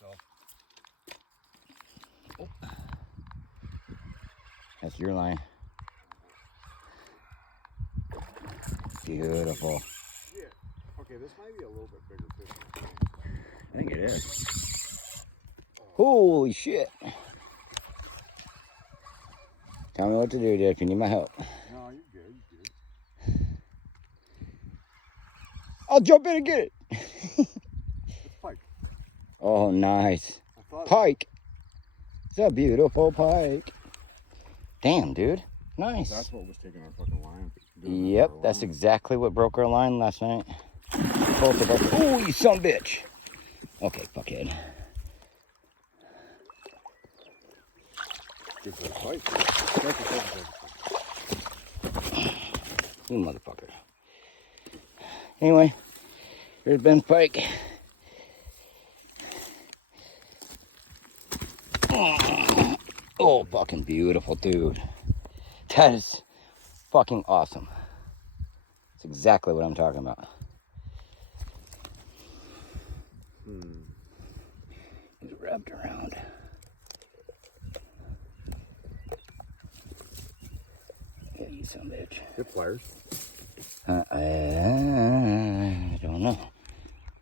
So. Oh. That's your line. Beautiful. Yeah. Okay, this might be a little bit bigger fish. I think it is. Holy shit. Tell me what to do, dude, if you need my help. No, you're good. You're good. I'll jump in and get it. It's Pike. Oh, nice. I Pike. It's a beautiful pike. Damn, dude. Nice. That's what was taking our fucking line. Yep, that's exactly what broke our line last night. Both of us. Oh, you son of a bitch. Okay, fuckhead. Good for the Pike. You motherfucker. Anyway, here's Ben's pike. Oh, fucking beautiful, dude. That is fucking awesome. That's exactly what I'm talking about. He's wrapped around. Yeah, you son of a bitch. Good pliers. I don't know.